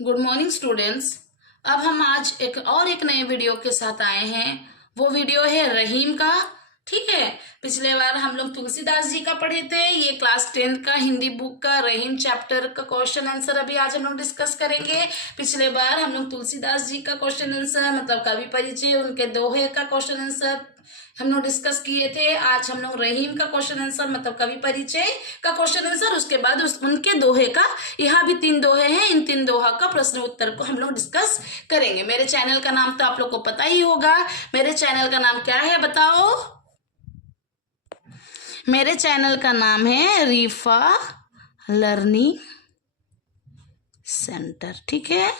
Good morning students. अब हम आज एक नए वीडियो के साथ आए हैं। वो वीडियो है रहीम का। ठीक है, पिछले बार हम लोग तुलसीदास जी का पढ़े थे। ये क्लास 10 का हिंदी बुक का रहीम चैप्टर का क्वेश्चन आंसर अभी आज हम लोग डिस्कस करेंगे। पिछले बार हम लोग तुलसीदास जी का क्वेश्चन आंसर मतलब कवि परिचय उनके दोहे का क्वेश्चन आंसर हम लोग डिस्कस किए थे। आज हम लोग रहीम का क्वेश्चन आंसर मतलब कवि परिचय का क्वेश्चन आंसर, उसके बाद उनके दोहे का, यहाँ भी 3 दोहे हैं, इन 3 दोहा का प्रश्न उत्तर को हम लोग डिस्कस करेंगे। मेरे चैनल का नाम तो आप लोग को पता ही होगा। मेरे चैनल का नाम क्या है बताओ? मेरे चैनल का नाम है रीफा लर्निंग सेंटर। ठीक है,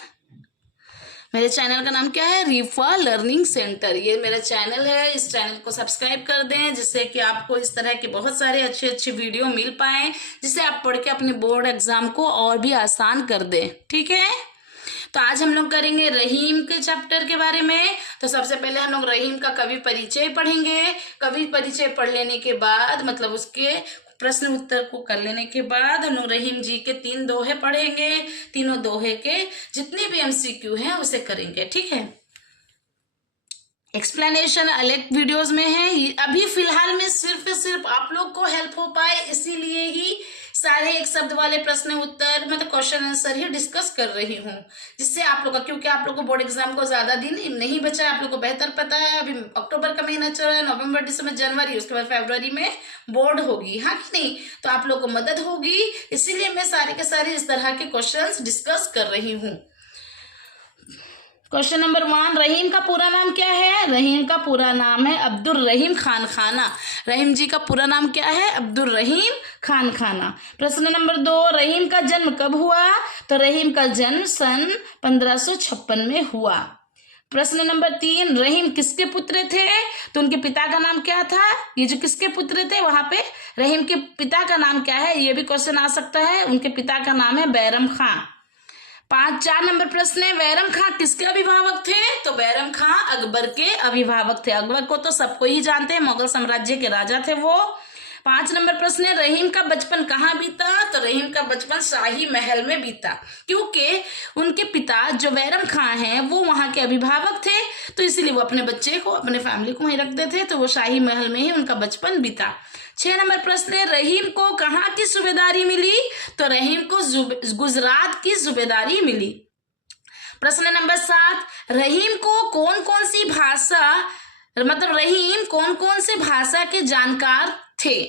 मेरे चैनल का नाम क्या है? रीफा लर्निंग सेंटर। ये मेरा चैनल है। इस चैनल को सब्सक्राइब कर दें जिससे कि आपको इस तरह के बहुत सारे अच्छे अच्छे वीडियो मिल पाए, जिससे आप पढ़ के अपने बोर्ड एग्जाम को और भी आसान कर दें। ठीक है, तो आज हम लोग करेंगे रहीम के चैप्टर के बारे में। तो सबसे पहले हम लोग रहीम का कवि परिचय पढ़ेंगे। कवि परिचय पढ़ लेने के बाद मतलब उसके प्रश्न उत्तर को कर लेने के बाद हम लोग रहीम जी के 3 दोहे पढ़ेंगे। तीनों दोहे के जितने भी एमसीक्यू हैं उसे करेंगे। ठीक है, एक्सप्लेनेशन अलग वीडियोस में है। अभी फिलहाल में सिर्फ आप लोग को हेल्प हो पाए इसीलिए ही सारे एक शब्द वाले प्रश्न उत्तर मतलब क्वेश्चन आंसर ही डिस्कस कर रही हूँ, जिससे आप लोग का, क्योंकि आप लोग को बोर्ड एग्जाम को ज्यादा दिन नहीं बचा है। आप लोग को बेहतर पता है अभी अक्टूबर का महीना चल रहा है, नवंबर दिसंबर जनवरी, उसके बाद फरवरी में बोर्ड होगी, हाँ कि नहीं? तो आप लोग को मदद होगी, इसीलिए मैं सारे के सारे इस तरह के क्वेश्चन डिस्कस कर रही हूँ। क्वेश्चन नंबर 1, रहीम का पूरा नाम क्या है? रहीम का पूरा नाम है अब्दुल रहीम खान खाना। रहीम जी का पूरा नाम क्या है? अब्दुल रहीम खान खाना। प्रश्न नंबर 2, रहीम का जन्म कब हुआ? तो रहीम का जन्म सन 1556 में हुआ। प्रश्न नंबर 3, रहीम किसके पुत्र थे? तो उनके पिता का नाम क्या था? ये जो किसके पुत्र थे वहां पे रहीम के पिता का नाम क्या है, ये भी क्वेश्चन आ सकता है। उनके पिता का नाम है बैरम खां। 4 नंबर प्रश्न है, बैरम खां किसके अभिभावक थे? तो बैरम खां अकबर के अभिभावक थे। अकबर को तो सबको ही जानते हैं, मुगल साम्राज्य के राजा थे वो। 5 नंबर प्रश्न है, रहीम का बचपन कहाँ बीता? तो रहीम का बचपन शाही महल में बीता, क्योंकि उनके पिता जो बैरम खां हैं वो वहां के अभिभावक थे, तो इसीलिए वो अपने बच्चे को, अपने फैमिली को वहीं रखते थे, तो वो शाही महल में ही उनका बचपन बीता। 6 नंबर प्रश्न है, रहीम को कहाँ की सूबेदारी मिली? तो रहीम को गुजरात की सूबेदारी मिली। प्रश्न नंबर 7, रहीम को कौन कौन सी भाषा मतलब रहीम कौन कौन से भाषा के जानकार थे?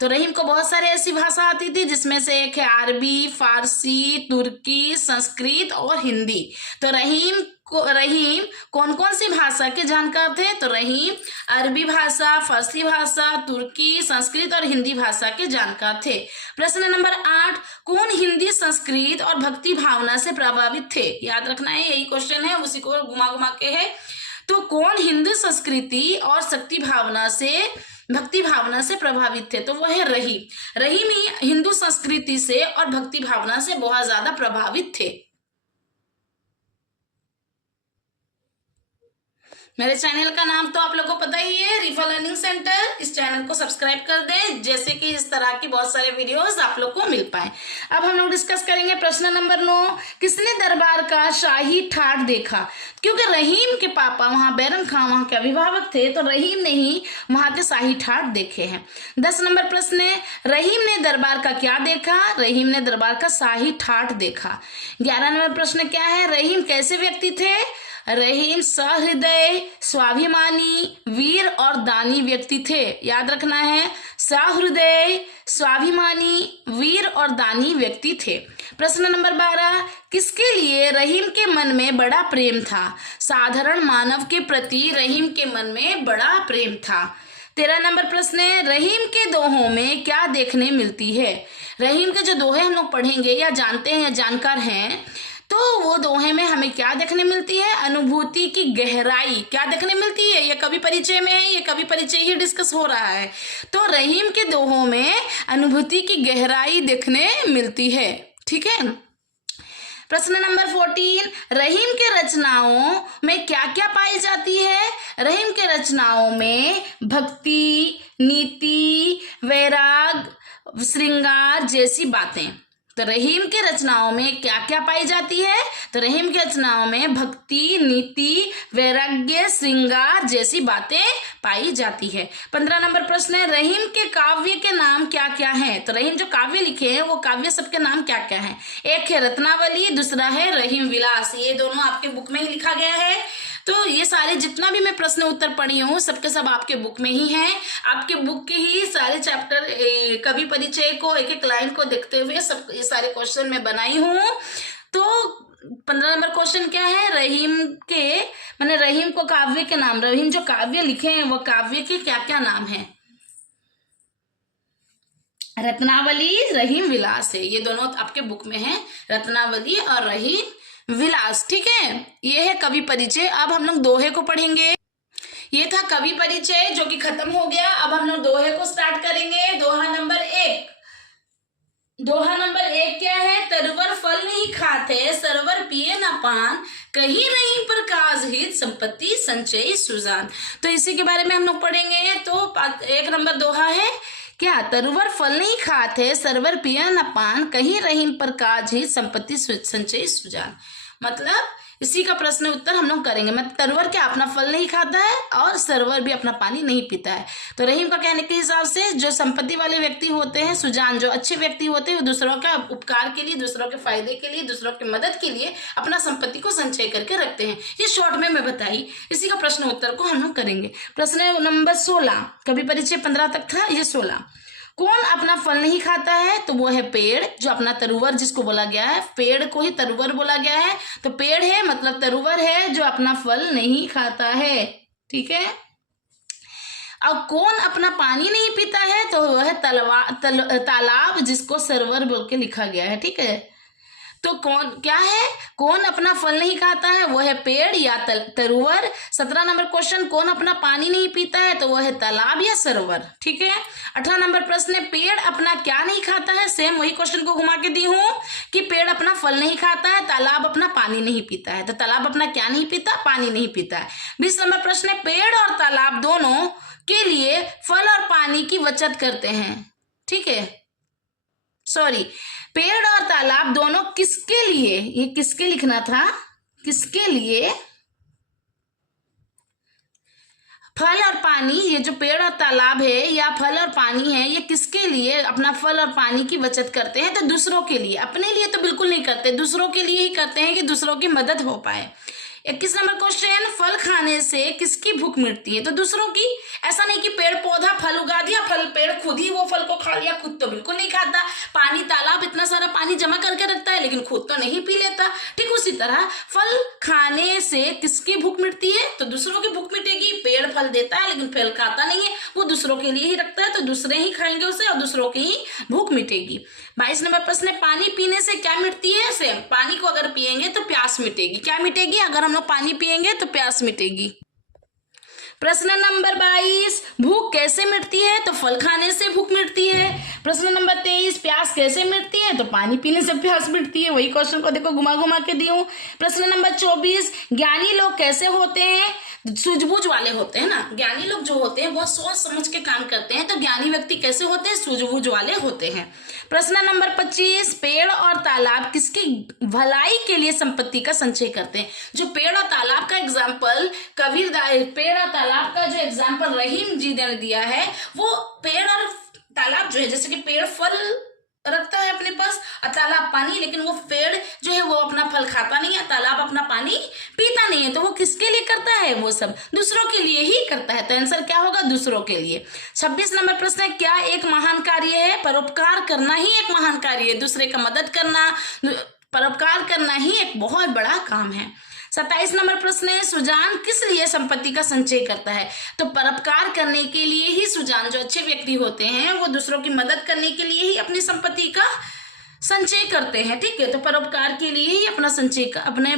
तो रहीम को बहुत सारे ऐसी भाषा आती थी, जिसमें से एक है अरबी, फारसी, तुर्की, संस्कृत और हिंदी। तो रहीम कौन कौन सी भाषा के जानकार थे? तो रहीम अरबी भाषा, फारसी भाषा, तुर्की, संस्कृत और हिंदी भाषा के जानकार थे। प्रश्न नंबर 8, कौन हिंदी, संस्कृत और भक्ति भावना से प्रभावित थे? याद रखना है, यही क्वेश्चन है, उसी को घुमा घुमा के है। तो कौन हिंदू संस्कृति और भक्ति भावना से प्रभावित थे? तो वो है रहीम। रहीम ही हिंदू संस्कृति से और भक्ति भावना से बहुत ज्यादा प्रभावित थे। मेरे चैनल का नाम तो आप लोग को पता ही है, रीफा लर्निंग सेंटर। इस चैनल को सब्सक्राइब कर दें जैसे कि इस तरह की बहुत सारे वीडियोस आप लोग को मिल पाए। अब हम लोग डिस्कस करेंगे प्रश्न नंबर 9, किसने दरबार का शाही ठाट देखा? क्योंकि रहीम के पापा वहां बैरम खां वहां के अभिभावक थे, तो रहीम ने ही वहां के शाही ठाट देखे हैं। 10 नंबर प्रश्न है, रहीम ने दरबार का क्या देखा? रहीम ने दरबार का शाही ठाट देखा। 11 नंबर प्रश्न क्या है, रहीम कैसे व्यक्ति थे? रहीम सहृदय, स्वाभिमानी, वीर और दानी व्यक्ति थे। याद रखना है, सहृदय, स्वाभिमानी, वीर और दानी व्यक्ति थे। प्रश्न नंबर 12, किसके लिए रहीम के मन में बड़ा प्रेम था? साधारण मानव के प्रति रहीम के मन में बड़ा प्रेम था। 13 नंबर प्रश्न है, रहीम के दोहों में क्या देखने मिलती है? रहीम के जो दोहे हम लोग पढ़ेंगे या जानते हैं या जानकार हैं, तो वो दोहे में हमें क्या देखने मिलती है? अनुभूति की गहराई क्या देखने मिलती है? ये कवि परिचय में है, ये कवि परिचय ही डिस्कस हो रहा है। तो रहीम के दोहों में अनुभूति की गहराई देखने मिलती है। ठीक है, प्रश्न नंबर 14, रहीम के रचनाओं में क्या क्या पाई जाती है? रहीम के रचनाओं में भक्ति, नीति, वैराग, श्रृंगार जैसी बातें। तो रहीम की रचनाओं में क्या क्या पाई जाती है? तो रहीम की रचनाओं में भक्ति, नीति, वैराग्य, श्रृंगार जैसी बातें पाई जाती है। 15 नंबर प्रश्न है, रहीम के काव्य के नाम क्या क्या हैं? तो रहीम जो काव्य लिखे हैं वो काव्य सबके नाम क्या क्या हैं? एक है रत्नावली, दूसरा है रहीम विलास। ये दोनों आपके बुक में ही लिखा गया है। तो ये सारे जितना भी मैं प्रश्न उत्तर पढ़ी हूँ सबके सब आपके बुक में ही हैं। आपके बुक के ही सारे चैप्टर कवि परिचय को एक एक लाइन को देखते हुए सब ये सारे क्वेश्चन मैं बनाई हूँ। तो 15 नंबर क्वेश्चन क्या है? रहीम के माने रहीम को काव्य के नाम, रहीम जो काव्य लिखे हैं वो काव्य के क्या क्या नाम है? रत्नावली, रहीम विलास है। ये दोनों आपके बुक में है, रत्नावली और रहीम विलास। ठीक है, ये है कवि परिचय। अब हम लोग दोहे को पढ़ेंगे। ये था कवि परिचय जो कि खत्म हो गया। अब हम लोग दोहे को स्टार्ट करेंगे। दोहा नंबर 1। दोहा नंबर 1 क्या है? तरवर फल नहीं खाते, सरवर पिए न पान, कहीं नहीं पर काज हित, संपत्ति संचय सुजान। तो इसी के बारे में हम लोग पढ़ेंगे। तो 1 नंबर दोहा है क्या? तरवर फल नहीं खाते, सरवर पिया न पान, कहीं रहीम पर काज हित, संपत्ति संचय सुजान। मतलब इसी का प्रश्न उत्तर हम लोग करेंगे। मतलब तरवर क्या अपना फल नहीं खाता है और सरवर भी अपना पानी नहीं पीता है। तो रहीम का कहने के हिसाब से जो संपत्ति वाले व्यक्ति होते हैं, सुजान जो अच्छे व्यक्ति होते हैं, वो दूसरों का उपकार के लिए, दूसरों के फायदे के लिए, दूसरों की मदद के लिए अपना संपत्ति को संचय करके रखते हैं। ये शॉर्ट में मैं बताई। इसी का प्रश्न उत्तर को हम लोग करेंगे। प्रश्न नंबर 16, कवि परिचय 15 तक था, ये 16। कौन अपना फल नहीं खाता है? तो वो है पेड़, जो अपना तरुवर जिसको बोला गया है, पेड़ को ही तरुवर बोला गया है। तो पेड़ है मतलब तरुवर है जो अपना फल नहीं खाता है। ठीक है। अब कौन अपना पानी नहीं पीता है? तो वह है तालाब जिसको सरोवर बोल के लिखा गया है। ठीक है। तो कौन क्या है? कौन अपना फल नहीं खाता है? वो है पेड़ या तरुवर। 17 नंबर क्वेश्चन, कौन अपना पानी नहीं पीता है? तो वो है तालाब या सरोवर। ठीक है। 18 नंबर प्रश्न है, पेड़ अपना क्या नहीं खाता है? सेम वही क्वेश्चन को घुमा के दी हूं कि पेड़ अपना फल नहीं खाता है, तालाब अपना पानी नहीं पीता है। तो तालाब अपना क्या नहीं पीता? पानी नहीं पीता है। 20 नंबर प्रश्न है, पेड़ और तालाब दोनों के लिए फल और पानी की बचत करते हैं। ठीक है, सॉरी, पेड़ और तालाब दोनों किसके लिए, ये किसके लिखना था, किसके लिए फल और पानी, ये जो पेड़ और तालाब है या फल और पानी है, ये किसके लिए अपना फल और पानी की बचत करते हैं? तो दूसरों के लिए। अपने लिए तो बिल्कुल नहीं करते, दूसरों के लिए ही करते हैं कि दूसरों की मदद हो पाए। 21 नंबर क्वेश्चन, फल खाने से किसकी भूख मिटती है? तो दूसरों की। ऐसा नहीं कि पेड़ पौधा फल उगा दिया, फल पेड़ खुद ही वो फल को खा लिया, खुद तो बिल्कुल नहीं खाता। पानी तालाब इतना सारा पानी जमा करके रखता है लेकिन खुद तो नहीं पी लेता। ठीक उसी तरह फल खाने से किसकी भूख मिटती है? तो दूसरों की भूख मिटेगी। पेड़ फल देता है लेकिन फल खाता नहीं है, वो दूसरों के लिए ही रखता है, तो दूसरे ही खाएंगे उसे और दूसरों की ही भूख मिटेगी। 22 नंबर प्रश्न है, पानी पीने से क्या मिटती है? सेम, पानी को अगर पिएंगे तो प्यास मिटेगी। क्या मिटेगी? अगर हम लोग पानी पिएंगे तो प्यास मिटेगी। प्रश्न नंबर 22, भूख कैसे मिटती है? तो फल खाने से भूख मिटती है। प्रश्न नंबर 23, प्यास कैसे मिटती है? तो पानी पीने से प्यास मिटती है। वही क्वेश्चन को देखो घुमा घुमा के दी हूं। प्रश्न नंबर 24, ज्ञानी लोग कैसे होते हैं? सूझबूझ वाले होते हैं ना। ज्ञानी लोग जो होते हैं बहुत सोच समझ के काम करते हैं। तो ज्ञानी व्यक्ति कैसे होते हैं? सूझबूझ वाले होते हैं। प्रश्न नंबर 25, पेड़ और तालाब किसकी भलाई के लिए संपत्ति का संचय करते हैं? जो पेड़ और तालाब का एग्जाम्पल पेड़ और तालाब का जो एग्जाम्पल रहीम जी ने दिया है, वो पेड़ और तालाब जो है, जैसे कि पेड़ फल रखता है अपने पास और तालाब पानी, लेकिन वो पेड़ जो है वो अपना फल खाता नहीं है, तालाब अपना पानी पीता नहीं है। तो वो किसके लिए करता है? वो सब दूसरों के लिए ही करता है। तो आंसर क्या होगा? दूसरों के लिए। 26 नंबर प्रश्न है, क्या एक महान कार्य है? परोपकार करना ही एक महान कार्य है। दूसरे का मदद करना, परोपकार करना ही एक बहुत बड़ा काम है। 27 नंबर प्रश्न है, सुजान किस लिए संपत्ति का संचय करता है? तो परोपकार करने के लिए ही सुजान, जो अच्छे व्यक्ति होते हैं, वो दूसरों की मदद करने के लिए ही अपनी संपत्ति का संचय करते हैं। ठीक है, तो परोपकार के लिए ही अपना संचय अपने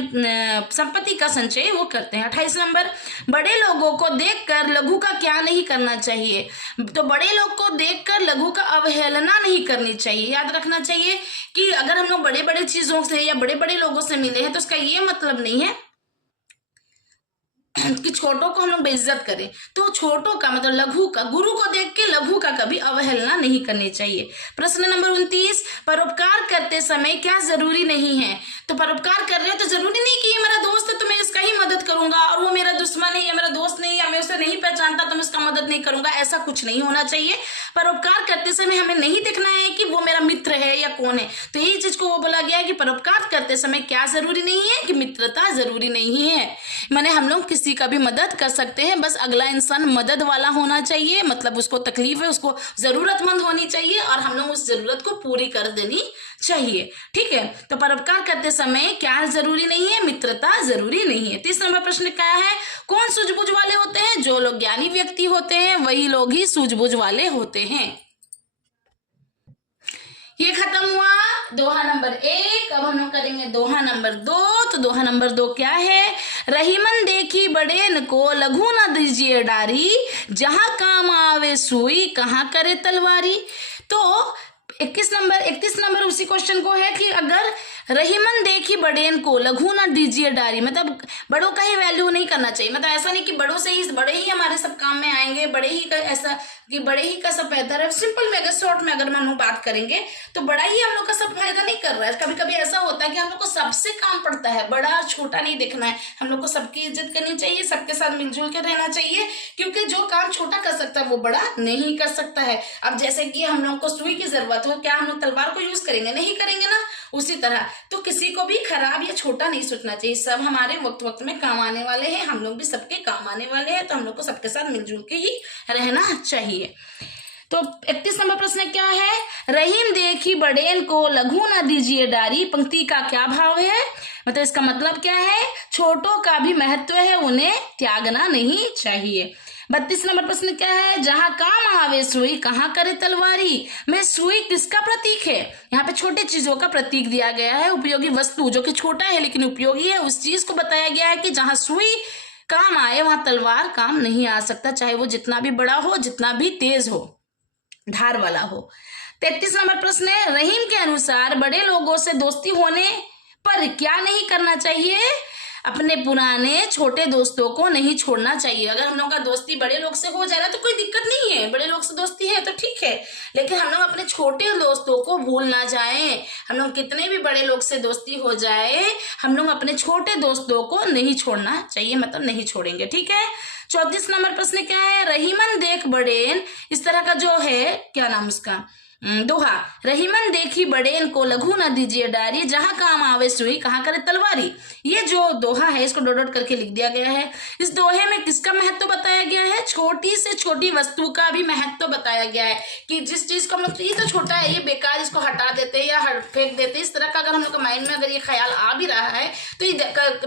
संपत्ति का संचय वो करते हैं। 28 नंबर, बड़े लोगों को देखकर लघु का क्या नहीं करना चाहिए? तो बड़े लोग को देखकर लघु का अवहेलना नहीं करनी चाहिए। याद रखना चाहिए कि अगर हम लोग बड़े बड़े चीजों से या बड़े बड़े लोगों से मिले हैं तो उसका ये मतलब नहीं है कि छोटों को हम लोग बेइज्जत करें। तो छोटों का मतलब लघु का, गुरु को देख के लघु का कभी अवहेलना नहीं करनी चाहिए। प्रश्न नंबर 29, परोपकार करते समय क्या जरूरी नहीं है? तो परोपकार कर रहे हैं तो जरूरी नहीं कि ये मेरा दोस्त है तो मैं इसका ही मदद करूंगा, और वो मेरा दुश्मन है या मेरा दोस्त नहीं, या मैं उसे नहीं पहचानता तो मैं उसका मदद नहीं करूंगा, ऐसा कुछ नहीं होना चाहिए। परोपकार करते समय हमें नहीं देखना है कि वो मेरा मित्र है या कौन है। तो यही चीज को वो बोला गया है कि परोपकार करते समय क्या जरूरी नहीं है, कि मित्रता जरूरी नहीं है। माने हम लोग किसी का भी मदद कर सकते हैं, बस अगला इंसान मदद वाला होना चाहिए, मतलब उसको तकलीफ है, उसको जरूरतमंद होनी चाहिए और हम लोग उस जरूरत को पूरी कर देनी चाहिए। ठीक है, तो परोपकार करते समय क्या जरूरी नहीं है? मित्रता जरूरी नहीं है। 30 नंबर प्रश्न क्या है? कौन सूझबूझ वाले होते हैं? जो लोग ज्ञानी व्यक्ति होते हैं वही लोग ही सूझबूझ वाले होते हैं। ये खत्म हुआ दोहा नंबर 1। अब हम लोग करेंगे दोहा नंबर 2। तो दोहा नंबर 2 क्या है? रहीमन देखी बड़ेन को लघु न दीजिए डारी, जहां काम आवे सुई कहाँ करे तलवारी। तो 31 नंबर उसी क्वेश्चन को है कि अगर रहीमन देखी बड़ेन को लघु न दीजिए डारी, मतलब बड़ों का ही वैल्यू नहीं करना चाहिए। मतलब ऐसा नहीं कि बड़ों से ही बड़े ही हमारे सब काम में आएंगे, बड़े ही का ऐसा कि बड़े ही का सब बेहतर है। सिंपल में अगर शॉर्ट में अगर हम लोग बात करेंगे तो बड़ा ही हम लोग का सब फायदा नहीं कर रहा है। कभी कभी ऐसा होता है कि हम लोग को सबसे काम पड़ता है, बड़ा छोटा नहीं देखना है, हम लोग को सबकी इज्जत करनी चाहिए, सबके साथ मिलजुल के रहना चाहिए, क्योंकि जो काम छोटा कर सकता है वो बड़ा नहीं कर सकता है। अब जैसे कि हम लोग को सुई की जरूरत हो, क्या हम लोग तलवार को यूज करेंगे? नहीं करेंगे ना। उसी तरह तो किसी को भी खराब या छोटा नहीं सोचना चाहिए, सब हमारे वक्त वक्त में काम आने वाले हैं, हम लोग भी सबके काम आने वाले हैं, तो हम लोग को सबके साथ मिलजुल के ही रहना चाहिए। तो 31 नंबर प्रश्न क्या है? रहीम देखी बड़ेन को लघु न दीजिए डारी, पंक्ति का क्या भाव है? मतलब इसका मतलब क्या है? छोटों का भी महत्व है, उन्हें त्यागना नहीं चाहिए। 32 नंबर प्रश्न क्या है? जहां काम आवे सुई कहाँ करे तलवारी। में सुई किसका प्रतीक है? यहाँ पे छोटे चीजों का प्रतीक दिया गया है। उपयोगी वस्तु जो कि छोटा है लेकिन उपयोगी है, उस चीज को बताया गया है कि जहां सुई काम आए वहां तलवार काम नहीं आ सकता, चाहे वो जितना भी बड़ा हो, जितना भी तेज हो, धार वाला हो। 33 नंबर प्रश्न है, रहीम के अनुसार बड़े लोगों से दोस्ती होने पर क्या नहीं करना चाहिए? अपने पुराने छोटे दोस्तों को नहीं छोड़ना चाहिए। अगर हम लोग का दोस्ती बड़े लोग से हो जा रहा है तो कोई दिक्कत नहीं है, बड़े लोग से दोस्ती है तो ठीक है, लेकिन हम लोग अपने छोटे दोस्तों को भूल ना जाएं। हम लोग कितने भी बड़े लोग से दोस्ती हो जाए, हम लोग अपने छोटे दोस्तों को नहीं छोड़ना चाहिए, मतलब नहीं छोड़ेंगे। ठीक है। 34 नंबर प्रश्न क्या है? रहीमन देख बड़ेन, इस तरह का जो है क्या नाम उसका दोहा, रहीमन देखी बड़ेन को लघु न दीजिए डारी, जहां काम आवे सुई कहाँ करे तलवारी। ये जो दोहा है इसको डॉट डॉट करके लिख दिया गया है। इस दोहे में किसका महत्व बताया गया है? छोटी से छोटी वस्तु का भी महत्व बताया गया है कि जिस चीज को हम लोग, ये तो छोटा है, ये बेकार, इसको हटा देते हैं या फेंक देते हैं, इस तरह का अगर हम लोग के माइंड में अगर ये ख्याल आ भी रहा है तो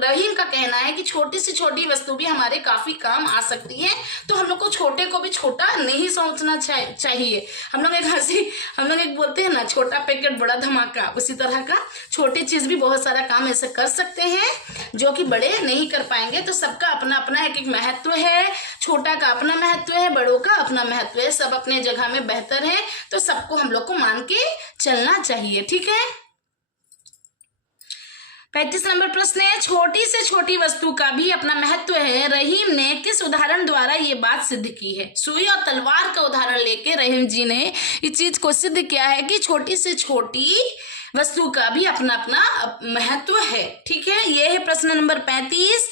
रहीम का कहना है कि छोटी से छोटी वस्तु भी हमारे काफी काम आ सकती है। तो हम लोग को छोटे को भी छोटा नहीं सोचना चाहिए। हम लोग एक बोलते हैं ना, छोटा पैकेट बड़ा धमाका, उसी तरह का छोटी चीज भी बहुत सारा काम ऐसे कर सकते हैं जो कि बड़े नहीं कर पाएंगे। तो सबका अपना अपना एक महत्व है, छोटा का अपना महत्व है, बड़ों का अपना महत्व है, सब अपने जगह में बेहतर है, तो सबको हम लोग को मान के चलना चाहिए। ठीक है। 35 नंबर प्रश्न है, छोटी से छोटी वस्तु का भी अपना महत्व है, रहीम ने किस उदाहरण द्वारा ये बात सिद्ध की है? सुई और तलवार का उदाहरण लेके रहीम जी ने इस चीज को सिद्ध किया है कि छोटी से छोटी वस्तु का भी अपना अपना महत्व है। ठीक है। ये है प्रश्न नंबर 35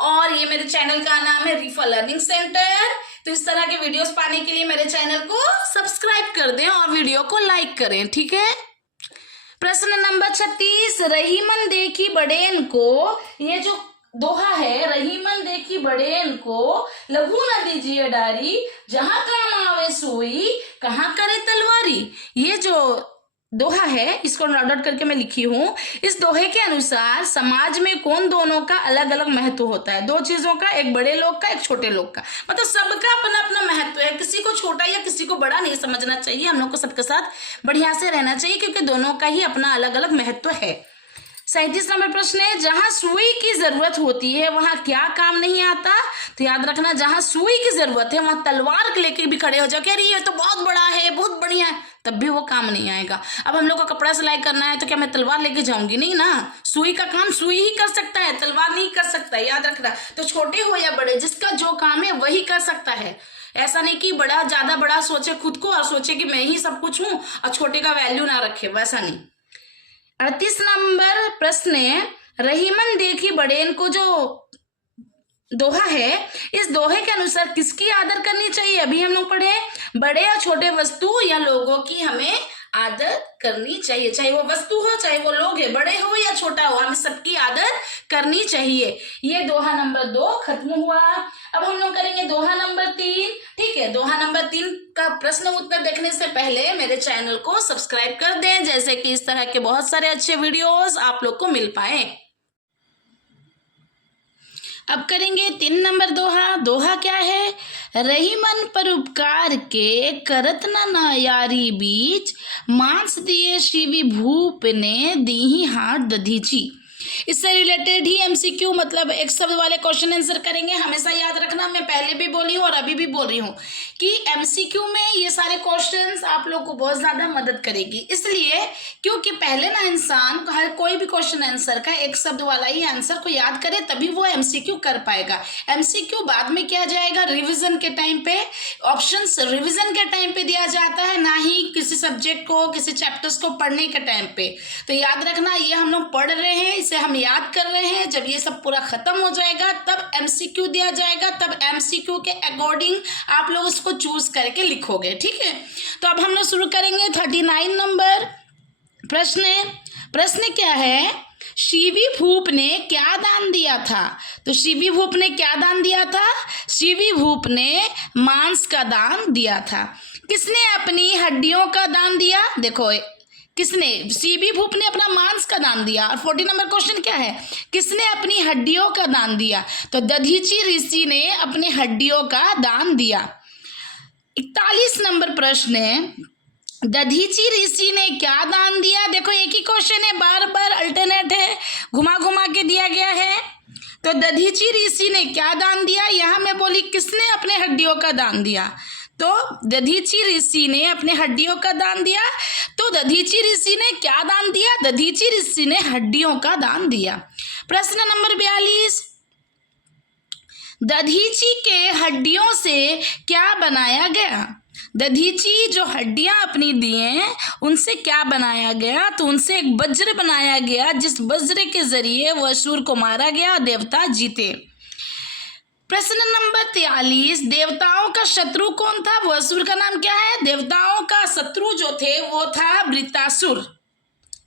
और ये मेरे चैनल का नाम है रीफा लर्निंग सेंटर। तो इस तरह के वीडियोस पाने के लिए मेरे चैनल को सब्सक्राइब कर दें और वीडियो को लाइक करें। ठीक है। प्रश्न नंबर 36, रहीमन देखी बड़ेन को, ये जो दोहा है, रहीमन देखी बड़ेन को लघु न दीजिए डारी, जहां काम आवे सुई कहाँ करे तलवारी। ये जो दोहा है इसको नोट करके मैं लिखी हूँ। इस दोहे के अनुसार समाज में कौन दोनों का अलग अलग महत्व होता है? दो चीजों का, एक बड़े लोग का, एक छोटे लोग का, मतलब सबका अपना अपना महत्व है। किसी को छोटा या किसी को बड़ा नहीं समझना चाहिए, हम लोग को सबके साथ बढ़िया से रहना चाहिए क्योंकि दोनों का ही अपना अलग अलग महत्व है। 37 नंबर प्रश्न है, जहां सुई की जरूरत होती है वहां क्या काम नहीं आता? तो याद रखना, जहां सुई की जरूरत है वहां तलवार लेके भी खड़े हो जाओ, कह रही है तो बहुत बड़ा है, बहुत बढ़िया है, तब भी वो काम नहीं आएगा। अब हम लोग को कपड़ा सिलाई करना है तो क्या मैं तलवार लेके जाऊंगी? नहीं ना, सुई का काम सुई ही कर सकता है, तलवार नहीं कर सकता, याद रखना। तो छोटे हो या बड़े, जिसका जो काम है वही कर सकता है। ऐसा नहीं कि बड़ा ज्यादा बड़ा सोचे खुद को और सोचे कि मैं ही सब कुछ हूं और छोटे का वैल्यू ना रखे, वैसा नहीं। 38 नंबर प्रश्न है, रहीमन देखी बड़ेन को जो दोहा है, इस दोहे के अनुसार किसकी आदर करनी चाहिए? अभी हम लोग पढ़े, बड़े या छोटे वस्तु या लोगों की हमें आदर करनी चाहिए, चाहे वो वस्तु हो चाहे वो लोग है, बड़े हो या छोटा हो, हमें सबकी आदर करनी चाहिए। ये दोहा नंबर 2 खत्म हुआ। अब हम लोग करेंगे दोहा नंबर 3। ठीक है, दोहा नंबर 3 का प्रश्न उत्तर देखने से पहले मेरे चैनल को सब्सक्राइब कर दें, जैसे कि इस तरह के बहुत सारे अच्छे वीडियोस आप लोग को मिल पाए। अब करेंगे 3 नंबर दोहा। दोहा क्या है? रहीमन पर उपकार के करत न यारी बीच, मांस दिए शिवी भूप ने दीही हाथ दधीची। इससे रिलेटेड ही एमसीक्यू मतलब एक शब्द वाले क्वेश्चन आंसर करेंगे। हमेशा याद रखना, मैं पहले भी बोली हूँ और अभी भी बोल रही हूँ कि एमसीक्यू में ये सारे क्वेश्चंस आप लोग को बहुत ज्यादा मदद करेगी, इसलिए क्योंकि पहले ना इंसान हर कोई भी क्वेश्चन आंसर का एक शब्द वाला ही आंसर को याद करे तभी वो एमसीक्यू कर पाएगा। एमसीक्यू बाद में किया जाएगा रिविजन के टाइम पे, ऑप्शंस रिविजन के टाइम पे दिया जाता है, ना ही किसी सब्जेक्ट को किसी चैप्टर्स को पढ़ने के टाइम पे। तो याद रखना, ये हम लोग पढ़ रहे हैं, इसे हम याद कर रहे हैं, जब ये सब पूरा खत्म हो जाएगा तब एमसीक्यू दिया जाएगा, तब एमसीक्यू के अकॉर्डिंग आप लोग उसको चूज करके लिखोगे। ठीक है, तो अब हम लोग शुरू करेंगे 39 नंबर प्रश्न। प्रश्न क्या है? शिवी भूप ने क्या दान दिया था? तो शिवी भूप ने क्या दान दिया था? शिवी भूप ने मांस का दान दिया था। किसने अपनी हड्डियों का दान दिया? देखो किसने? शिवी भूप ने अपना मांस का दान दिया। और 40 नंबर क्वेश्चन क्या है? किसने अपनी हड्डियों का दान दिया? तो दधीची ऋषि ने अपने हड्डियों का दान दिया। 41 नंबर प्रश्न है, दधीची ऋषि ने क्या दान दिया? देखो एक ही क्वेश्चन है, बार बार अल्टरनेट है, घुमा घुमा के दिया गया है। तो दधीची ऋषि ने क्या दान दिया? यहां मैं बोली किसने अपने हड्डियों का दान दिया, तो दधीची ऋषि ने अपने हड्डियों का दान दिया। तो दधीची ऋषि ने क्या दान दिया? दधीची ऋषि ने हड्डियों का दान दिया। प्रश्न नंबर 42, दधीची के हड्डियों से क्या बनाया गया? दधीची जो हड्डियां अपनी दिए उनसे क्या बनाया गया? तो उनसे एक वज्र बनाया गया, जिस वज्र के जरिए वह असुर को मारा गया, देवता जीते। प्रश्न नंबर 43, देवताओं का शत्रु कौन था? वो असुर का नाम क्या है? देवताओं का शत्रु जो थे वो था वृत्तासुर।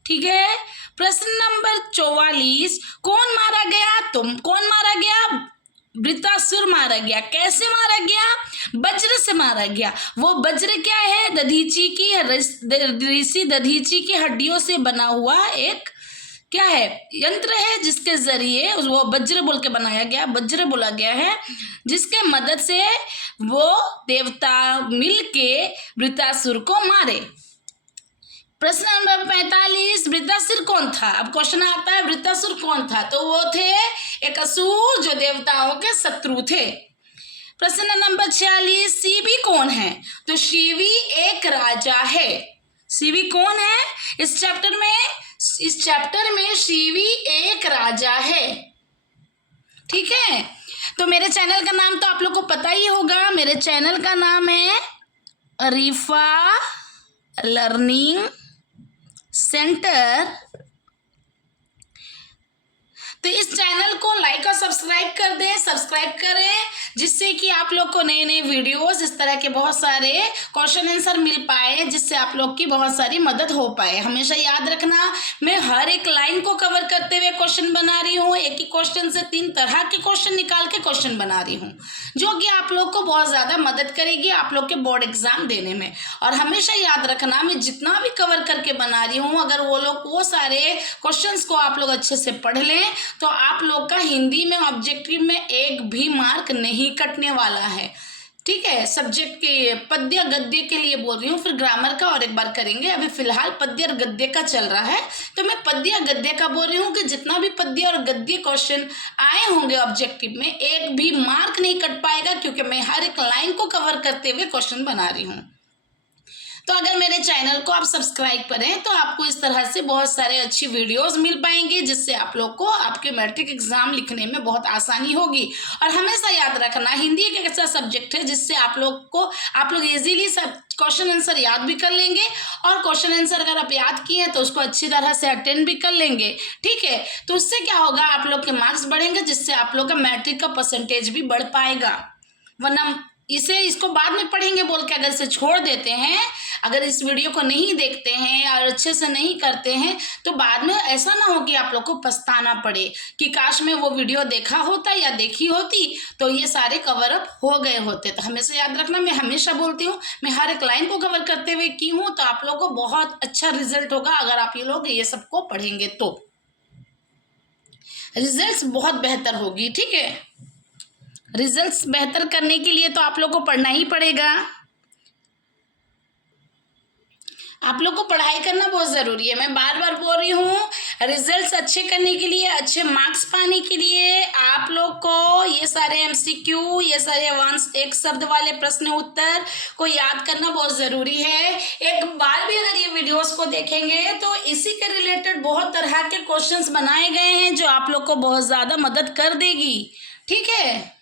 ठीक है, प्रश्न नंबर 44, कौन मारा गया? तुम कौन मारा गया? वृत्तासुर मारा गया। कैसे मारा गया? वज्र से मारा गया। वो वज्र क्या है? दधीची की, ऋषि दधीची की हड्डियों से बना हुआ एक क्या है? यंत्र है, जिसके जरिए वो वज्र बोल के बनाया गया, वज्र बोला गया है, जिसके मदद से वो देवता मिलके वृत्तासुर को मारे। प्रश्न नंबर 45, वृत्तासुर कौन था? अब क्वेश्चन आता है वृत्तासुर कौन था? तो वो थे एक असुर जो देवताओं के शत्रु थे। प्रश्न नंबर 46, शिवी कौन है? तो शिवी एक राजा है। शिवी कौन है? इस चैप्टर में शिवी एक राजा है। ठीक है, तो मेरे चैनल का नाम तो आप लोग को पता ही होगा, मेरे चैनल का नाम है अरीफा लर्निंग सेंटर। तो इस चैनल को लाइक और सब्सक्राइब कर दें, सब्सक्राइब करें, जिससे कि आप लोग को नए नए वीडियोस इस तरह के बहुत सारे क्वेश्चन आंसर मिल पाए, जिससे आप लोग की बहुत सारी मदद हो पाए। हमेशा याद रखना, मैं हर एक लाइन को कवर करते हुए क्वेश्चन बना रही हूँ। एक ही क्वेश्चन से 3 तरह के क्वेश्चन निकाल के क्वेश्चन बना रही हूँ, जो कि आप लोग को बहुत ज़्यादा मदद करेगी आप लोग के बोर्ड एग्जाम देने में। और हमेशा याद रखना, मैं जितना भी कवर करके बना रही हूँ, अगर वो सारे क्वेश्चन को आप लोग अच्छे से पढ़ लें तो आप लोग का हिंदी में ऑब्जेक्टिव में एक भी मार्क नहीं कटने वाला है। ठीक है, सब्जेक्ट के पद्य गद्य के लिए बोल रही हूँ, फिर ग्रामर का और एक बार करेंगे। अभी फिलहाल पद्य और गद्य का चल रहा है, तो मैं पद्य गद्य का बोल रही हूँ कि जितना भी पद्य और गद्य क्वेश्चन आए होंगे ऑब्जेक्टिव में, एक भी मार्क नहीं कट पाएगा, क्योंकि मैं हर एक लाइन को कवर करते हुए क्वेश्चन बना रही हूँ। तो अगर मेरे चैनल को आप सब्सक्राइब करें तो आपको इस तरह से बहुत सारे अच्छी वीडियोस मिल पाएंगे, जिससे आप लोग को आपके मैट्रिक एग्जाम लिखने में बहुत आसानी होगी। और हमेशा याद रखना, हिंदी एक ऐसा सब्जेक्ट है जिससे आप लोग इजीली सब क्वेश्चन आंसर याद भी कर लेंगे, और क्वेश्चन आंसर अगर आप याद किए हैं तो उसको अच्छी तरह से अटेंड भी कर लेंगे। ठीक है, तो उससे क्या होगा, आप लोग के मार्क्स बढ़ेंगे, जिससे आप लोग का मैट्रिक का परसेंटेज भी बढ़ पाएगा। वरना इसको बाद में पढ़ेंगे बोल के अगर इसे छोड़ देते हैं, अगर इस वीडियो को नहीं देखते हैं और अच्छे से नहीं करते हैं, तो बाद में ऐसा ना हो कि आप लोग को पछताना पड़े कि काश मैं वो वीडियो देखा होता या देखी होती तो ये सारे कवर अप हो गए होते। तो हमेशा याद रखना, मैं हमेशा बोलती हूँ, मैं हर एक लाइन को कवर करते हुए की हूँ, तो आप लोग को बहुत अच्छा रिजल्ट होगा अगर आप ये लोग ये सबको पढ़ेंगे तो रिजल्ट्स बहुत बेहतर होगी। ठीक है, रिजल्ट्स बेहतर करने के लिए तो आप लोग को पढ़ना ही पड़ेगा। आप लोग को पढ़ाई करना बहुत ज़रूरी है, मैं बार बार बोल रही हूँ। रिजल्ट्स अच्छे करने के लिए, अच्छे मार्क्स पाने के लिए आप लोग को ये सारे एमसीक्यू, ये सारे एडवांस एक शब्द वाले प्रश्न उत्तर को याद करना बहुत ज़रूरी है। एक बार भी अगर ये वीडियोस को देखेंगे तो इसी के रिलेटेड बहुत तरह के क्वेश्चंस बनाए गए हैं जो आप लोग को बहुत ज़्यादा मदद कर देगी। ठीक है,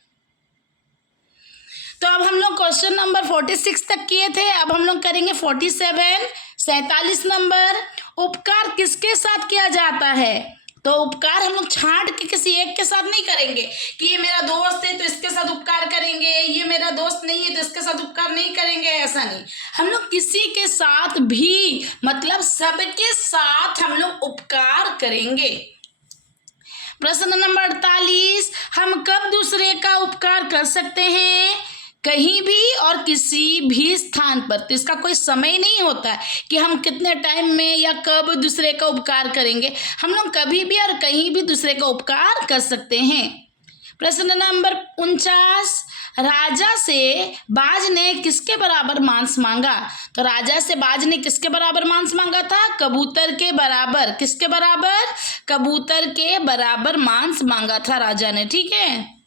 तो अब हम लोग क्वेश्चन नंबर 46 तक किए थे, अब हम लोग करेंगे 47, 47 नंबर। उपकार किसके साथ किया जाता है? तो उपकार हम लोग छांट के किसी एक के साथ नहीं करेंगे कि ये मेरा दोस्त है तो इसके साथ उपकार करेंगे, ये मेरा दोस्त नहीं है तो इसके साथ उपकार नहीं करेंगे, ऐसा नहीं। हम लोग किसी के साथ भी, मतलब सबके साथ हम लोग उपकार करेंगे। प्रश्न नंबर 48, हम कब दूसरे का उपकार कर सकते हैं? कहीं भी और किसी भी स्थान पर। तो इसका कोई समय नहीं होता कि हम कितने टाइम में या कब दूसरे का उपकार करेंगे, हम लोग कभी भी और कहीं भी दूसरे का उपकार कर सकते हैं। प्रश्न नंबर 49, राजा से बाज ने किसके बराबर मांस मांगा? तो राजा से बाज ने किसके बराबर मांस मांगा था? कबूतर के बराबर। किसके बराबर? कबूतर के बराबर मांस मांगा था राजा ने। ठीक है,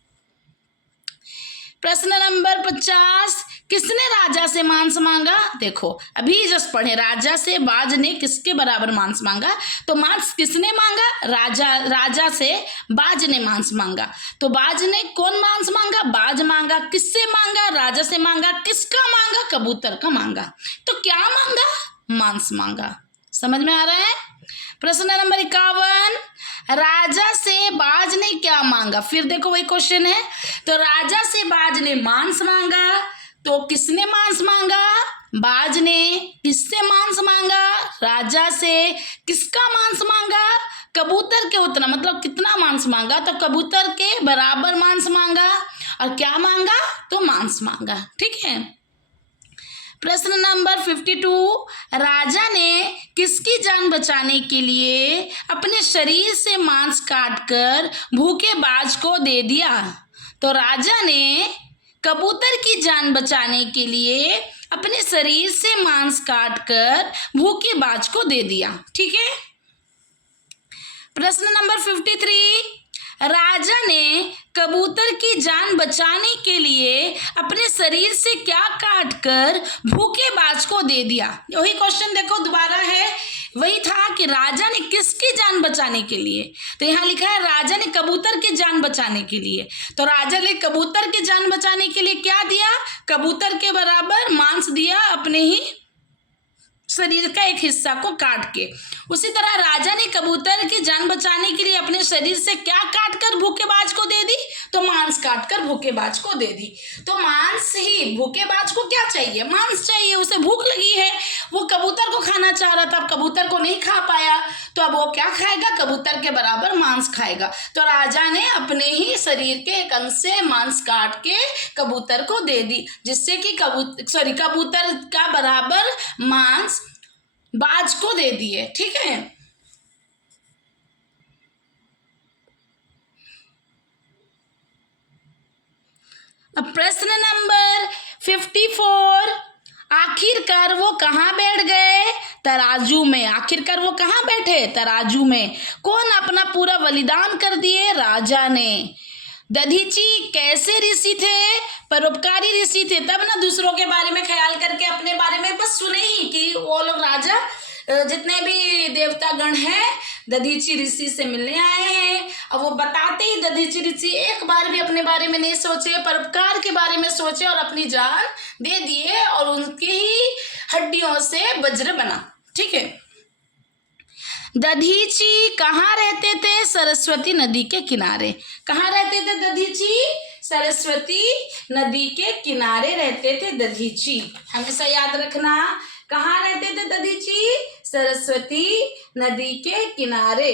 प्रश्न नंबर 50, किसने राजा से मांस मांगा? देखो अभी जस्ट पढ़े, राजा से बाज ने किसके बराबर मांस मांगा, तो मांस किसने मांगा? राजा से बाज ने मांस मांगा। तो बाज ने कौन मांस मांगा? बाज मांगा। किससे मांगा? राजा से मांगा। किसका मांगा? कबूतर का मांगा। तो क्या मांगा? मांस मांगा। समझ में आ रहा है? प्रश्न नंबर 51, राजा से बाज ने क्या मांगा? फिर देखो वही क्वेश्चन है, तो राजा से बाज ने मांस मांगा, तो किसने मांस मांगा? बाज ने। किससे मांस मांगा? राजा से। किसका मांस मांगा? कबूतर के उतना, मतलब कितना मांस मांगा? तो कबूतर के बराबर मांस मांगा। और क्या मांगा? तो मांस मांगा। ठीक है, प्रश्न नंबर 52, राजा ने किसकी जान बचाने के लिए अपने शरीर से मांस काटकर भूखे बाज को दे दिया? तो राजा ने कबूतर की जान बचाने के लिए अपने शरीर से मांस काटकर भूखे बाज को दे दिया। ठीक है, प्रश्न नंबर 53, राजा ने कबूतर की जान बचाने के लिए अपने शरीर से क्या काटकर भूखे बाज को दे दिया? वही क्वेश्चन देखो दोबारा है, वही था कि राजा ने किसकी जान बचाने के लिए, तो यहाँ लिखा है राजा ने कबूतर की जान बचाने के लिए। तो राजा ने कबूतर की जान बचाने के लिए क्या दिया? कबूतर के बराबर मांस दिया, अपने ही शरीर का एक हिस्सा को काट के। उसी तरह राजा ने कबूतर की जान बचाने के लिए अपने शरीर से क्या काटकर भूखेबाज को दे दी? तो मांस काटकर भूखेबाज को दे दी। तो मांस ही, भूखेबाज को क्या चाहिए? मांस चाहिए, उसे भूख लगी है, वो कबूतर को खाना चाह रहा था, अब कबूतर को नहीं खा पाया, तो अब वो क्या खाएगा? कबूतर के बराबर मांस खाएगा। तो राजा ने अपने ही शरीर के एक अंश से मांस काट के कबूतर को दे दी, जिससे कि कबूतर का बराबर मांस बाज को दे दिए। ठीक है, अब प्रश्न नंबर 54, आखिरकार वो कहाँ बैठ गए? तराजू में। आखिरकार वो कहाँ बैठे? तराजू में। कौन अपना पूरा बलिदान कर दिए? राजा ने। दधीची कैसे ऋषि थे? परोपकारी ऋषि थे। तब ना दूसरों के बारे में ख्याल करके अपने बारे में बस सुने ही कि वो लोग राजा जितने भी देवता गण हैं दधीची ऋषि से मिलने आए हैं। अब वो बताते ही दधीची ऋषि एक बार भी अपने बारे में नहीं सोचे, परोपकार के बारे में सोचे और अपनी जान दे दिए और उनकी ही हड्डियों से वज्र बना। ठीक है। दधीची कहाँ रहते थे? सरस्वती नदी के किनारे। कहाँ रहते थे दधीची? सरस्वती नदी के किनारे रहते थे दधीची। हमेशा याद रखना, कहाँ रहते थे दधीची? सरस्वती नदी के किनारे।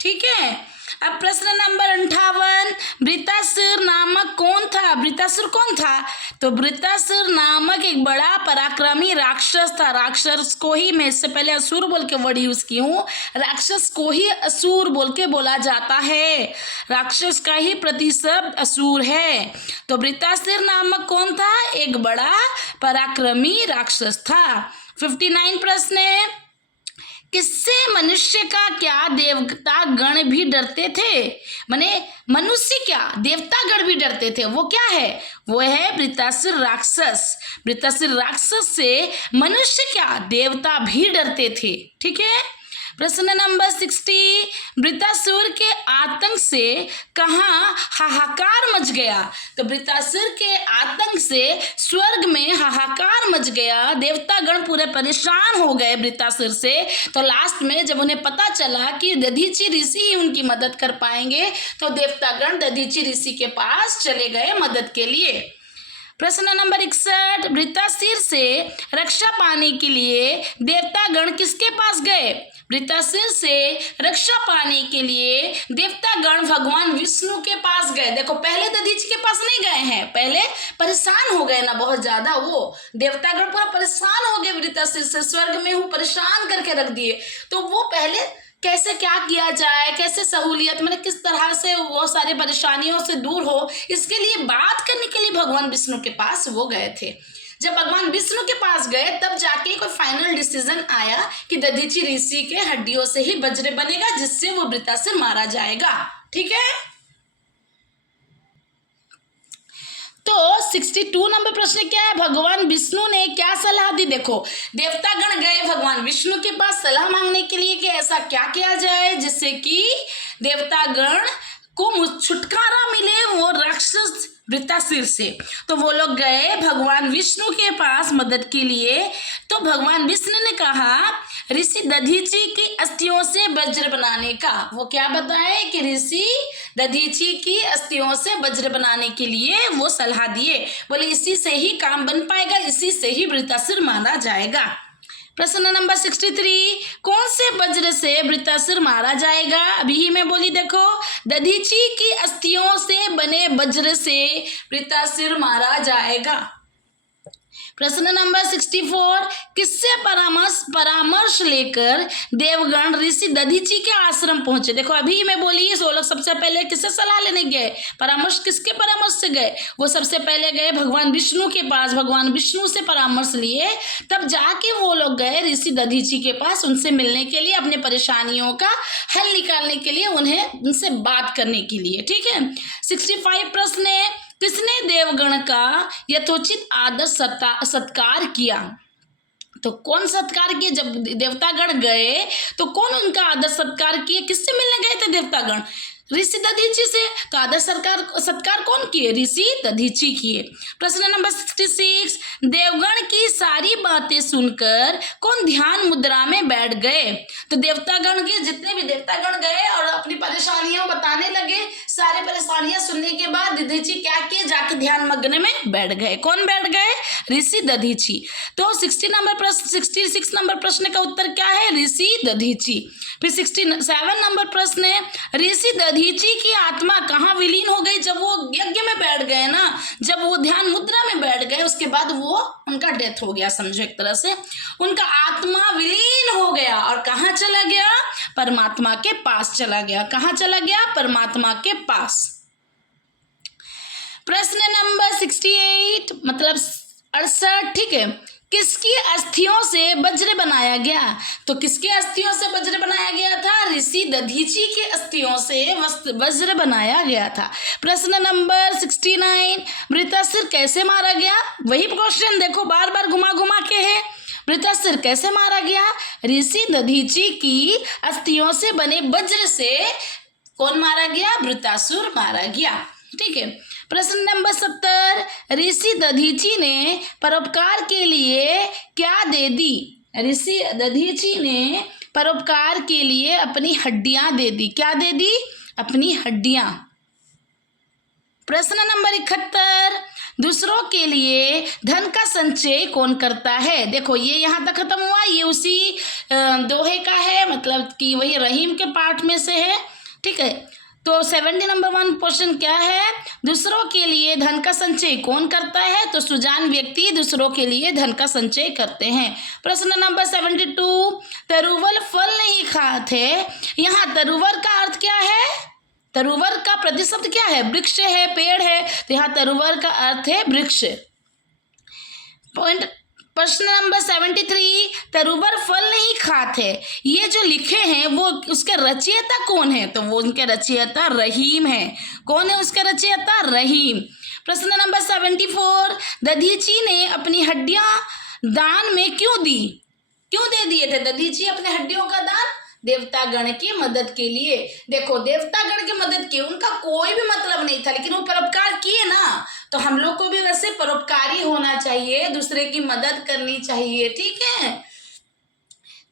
ठीक है। अब प्रश्न नंबर 58, वृत्तासुर नामक कौन था? वृत्तासुर कौन था? तो वृत्तासुर नामक एक बड़ा पराक्रमी राक्षस था। राक्षस को ही, मैं इससे पहले असुर बोल के वर्ड यूज की हूँ, राक्षस को ही असुर बोल के बोला जाता है। राक्षस का ही प्रतिशब्द असुर है। तो वृत्तासुर नामक कौन था? एक बड़ा पराक्रमी राक्षस था। 59 प्रश्न है, किससे मनुष्य का क्या देवता गण भी डरते थे? माने मनुष्य क्या देवता गण भी डरते थे। वो क्या है? वो है वृत्तासुर राक्षस। वृत्तासुर राक्षस से मनुष्य क्या देवता भी डरते थे। ठीक है। प्रश्न नंबर 60, वृत्तासुर के आतंक से कहाँ हाहाकार मच गया? तो वृत्तासुर के आतंक से स्वर्ग में हाहाकार मच गया। देवतागण पूरे परेशान हो गए वृत्तासुर से। तो लास्ट में जब उन्हें पता चला कि दधीची ऋषि ही उनकी मदद कर पाएंगे तो देवतागण दधीची ऋषि के पास चले गए मदद के लिए। प्रश्न नंबर 61, वृत्तासुर से रक्षा पाने के लिए देवतागण किसके पास गए? वृत्तासुर से रक्षा पाने के लिए देवतागण भगवान विष्णु के पास गए। देखो पहले दधीची के पास नहीं गए हैं, पहले परेशान हो गए ना बहुत ज्यादा, वो देवतागण पूरा परेशान हो गए वृत्तासुर से, स्वर्ग में वो परेशान करके रख दिए। तो वो पहले कैसे क्या किया जाए, कैसे सहूलियत मतलब किस तरह से वो सारी परेशानियों से दूर हो, इसके लिए बात करने के लिए भगवान विष्णु के पास वो गए थे। जब भगवान विष्णु के पास गए तब जाके कोई फाइनल डिसीजन आया कि दधीची ऋषि के हड्डियों से ही वज्र बनेगा जिससे वो वृत्तासुर मारा जाएगा। ठीक है। तो 62 नंबर प्रश्न क्या है? भगवान विष्णु ने क्या सलाह दी? देखो देवतागण गए भगवान विष्णु के पास सलाह मांगने के लिए कि ऐसा क्या किया जाए जिससे कि देवतागण को छुटकारा मिले वो राक्षस वृत्तासुर से। तो वो लोग गए भगवान विष्णु के पास मदद के लिए। तो भगवान विष्णु ने कहा ऋषि दधीची की अस्थियों से वज्र बनाने का। वो क्या बताए कि ऋषि दधीची की अस्थियों से वज्र बनाने के लिए वो सलाह दिए। बोले इसी से ही काम बन पाएगा, इसी से ही वृत्तासुर मारा जाएगा। प्रश्न नंबर 63, कौन से वज्र से वृत्तासुर मारा जाएगा? अभी ही मैं बोली, देखो दधीची की अस्थियों से बने वज्र से वृत्तासुर मारा जाएगा। प्रश्न नंबर 64, किससे परामर्श लेकर देवगण ऋषि दधीची के आश्रम पहुंचे? देखो अभी मैं बोली वो लोग सबसे पहले किससे सलाह लेने गए? परामर्श किसके परामर्श से गए? वो सबसे पहले गए भगवान विष्णु के पास, भगवान विष्णु से परामर्श लिए, तब जाके वो लोग गए ऋषि दधीची के पास उनसे मिलने के लिए, अपने परेशानियों का हल निकालने के लिए, उन्हें उनसे बात करने के लिए। ठीक है। 65 प्रश्न है, किसने देवगण का यथोचित आदर सत्कार किया? तो कौन सत्कार किए? जब देवतागण गए तो कौन उनका आदर सत्कार किए? किससे मिलने गए थे देवतागण? ऋषि दधीची से। तो आदर सत्कार कौन किए? ऋषि दधीची किए। प्रश्न नंबर 66, देवगण की सारी बातें सुनकर कौन ध्यान मुद्रा में बैठ गए? तो देवतागण के जितने भी देवतागण गए और अपनी परेशानियां बताने लगे। सारे परेशानियां सुनने के बाद दधीची क्या किए? जाके ध्यान मग्न में बैठ गए। कौन बैठ गए? ऋषि दधीची। तो 66 नंबर प्रश्न का उत्तर क्या है? ऋषि दधीची। फिर 67 नंबर प्रश्न है, ऋषि दधीची की आत्मा कहाँ विलीन हो गई? जब वो यज्ञ में बैठ गए ना, जब वो ध्यान मुद्रा में बैठ गए उसके बाद वो उनका डेथ हो गया, समझो एक तरह से उनका आत्मा विलीन हो गया और कहाँ चला गया? परमात्मा के पास चला गया। कहाँ चला गया? परमात्मा के पास। प्रश्न नंबर 68 मतलब 68, ठीक है। किसकी अस्थियों से वज्र बनाया गया? तो किसके अस्थियों से वज्र बनाया गया था? ऋषि दधीची के अस्थियों से वज्र बनाया गया था। प्रश्न नंबर 69 वृत्रासुर कैसे मारा गया? वही क्वेश्चन देखो बार बार घुमा घुमा के है। वृत्रासुर कैसे मारा गया? ऋषि दधीची की अस्थियों से बने वज्र से कौन मारा गया? वृत्रासुर मारा गया, ठीक है। प्रश्न नंबर 70 ऋषि दधीची ने परोपकार के लिए क्या दे दी? ऋषि दधीची ने परोपकार के लिए अपनी हड्डियां दे दी। क्या दे दी? अपनी हड्डियां। प्रश्न नंबर 71 दूसरों के लिए धन का संचय कौन करता है? देखो ये यहाँ तक खत्म हुआ, ये उसी दोहे का है, मतलब कि वही रहीम के पाठ में से है, ठीक है। तो 70 नंबर 1 क्वेश्चन क्या है? दूसरों के लिए धन का संचय कौन करता है? तो सुजान व्यक्ति दूसरों के लिए धन का संचय करते हैं। प्रश्न नंबर 72 तरुवर फल नहीं खाते। यहाँ तरुवर का अर्थ क्या है? तरुवर का प्रतिशब्द क्या है? वृक्ष है, पेड़ है, तो यहाँ तरुवर का अर्थ है वृक्ष। पॉइंट प्रश्न नंबर 73 तरुवर फल नहीं खाते। ये जो लिखे हैं वो उसके रचयिता कौन है? तो वो उनके रचयिता रहीम है। कौन है उसके रचयिता? रहीम। प्रश्न नंबर 74 दधीची ने अपनी हड्डियां दान में क्यों दी? क्यों दे दिए थे दधीची अपने हड्डियों का दान? देवता गण की मदद के लिए। देखो देवता गण की मदद की, उनका कोई भी मतलब नहीं था, लेकिन वो परोपकार किए ना, तो हम लोग को भी वैसे परोपकारी होना चाहिए, दूसरे की मदद करनी चाहिए, ठीक है।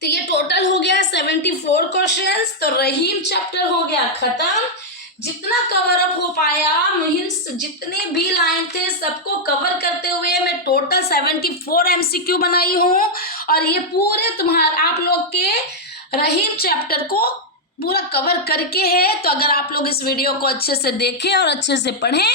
तो ये टोटल हो गया 74 क्वेश्चंस। तो रहीम चैप्टर हो गया खत्म। जितना कवर अप हो पाया, मीन्स जितने भी लाइन थे सबको कवर करते हुए मैं टोटल 74 MCQ बनाई हूँ। और ये पूरे तुम्हारे आप लोग के रहीम चैप्टर को पूरा कवर करके है। तो अगर आप लोग इस वीडियो को अच्छे से देखें और अच्छे से पढ़ें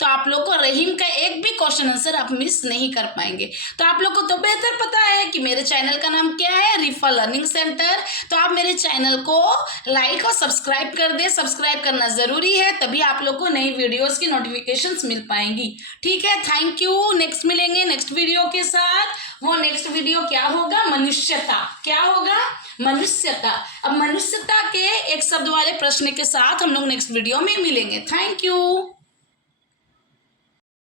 तो आप लोग को रहीम का एक भी क्वेश्चन आंसर आप मिस नहीं कर पाएंगे। तो आप लोग को तो बेहतर पता है कि मेरे चैनल का नाम क्या है, रिफा लर्निंग सेंटर। तो आप मेरे चैनल को लाइक और सब्सक्राइब कर दें। सब्सक्राइब करना जरूरी है, तभी आप लोग को नई वीडियोस की नोटिफिकेशंस मिल पाएंगी, ठीक है। Thank you. नेक्स्ट मिलेंगे नेक्स्ट वीडियो के साथ। वो नेक्स्ट वीडियो क्या होगा? मनुष्यता। क्या होगा? मनुष्यता। अब मनुष्यता के एक शब्द वाले प्रश्न के साथ हम लोग नेक्स्ट वीडियो में मिलेंगे। Thank you.